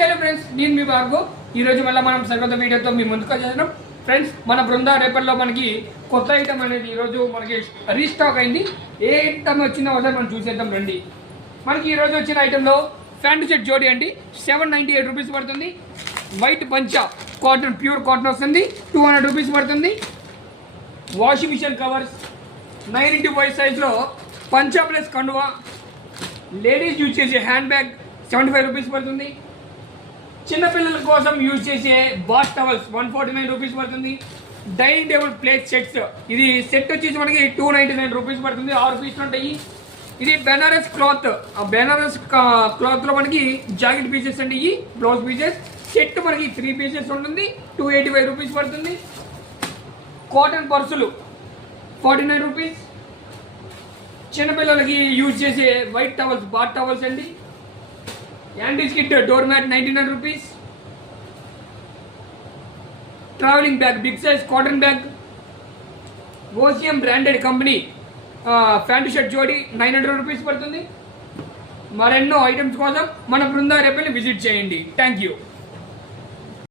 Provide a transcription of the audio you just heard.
Hello friends, నేను మీ భార్గవ్. ఈ రోజు మళ్ళీ మనం సరికొత్త వీడియోతో మీ ముందుకు వచ్చేస్తున్నాం. ఫ్రెండ్స్, మన బృందా రేపల్లో మనకి కొత్త ఐటమ్ అనేది ఈరోజు మనకి రీస్టాక్ అయింది. ఏ ఐటమ్ వచ్చిందో ఒకసారి మనం చూసేద్దాం రండి. మనకి ఈరోజు వచ్చిన ఐటెంలో ప్యాంటు షర్ట్ జోడీ అండి, 798 రూపీస్ పడుతుంది. వైట్ పంచా కాటన్, ప్యూర్ కాటన్ వస్తుంది, 200 రూపీస్ పడుతుంది. వాషింగ్ మిషన్ కవర్స్ 9x5 సైజ్లో పంచా ప్లస్ కండువా, లేడీస్ యూజ్ చేసే హ్యాండ్ బ్యాగ్ 75 రూపీస్ పడుతుంది. చిన్నపిల్లల కోసం యూజ్ చేసే బాత్ టవల్స్ 149 రూపీస్ పడుతుంది. డైనింగ్ టేబుల్ ప్లేట్ సెట్స్, ఇది సెట్ వచ్చేసి మనకి 299 రూపీస్ పడుతుంది. 6 పీసులు ఉంటాయి. ఇది బెనారస్ క్లాత్, బెనారస్ క్లాత్లో మనకి జాకెట్ పీసెస్ అండి. ఇవి బ్లౌజ్ పీసెస్ సెట్ మనకి 3 పీసెస్ ఉంటుంది, 285 రూపీస్ పడుతుంది. కాటన్ పర్సులు 49 రూపీస్. చిన్నపిల్లలకి యూజ్ చేసే వైట్ టవల్స్, బాత్ టవల్స్ అండి. యాండీస్ kit door mat 99 rupees. Travelling bag big size cotton bag, ఓసియం బ్రాండెడ్ కంపెనీ ప్యాంటు షర్ట్ జోడీ 900 రూపీస్ పడుతుంది. మరెన్నో ఐటమ్స్ కోసం మన బృందా రేపల్ని విజిట్ చేయండి. Thank you.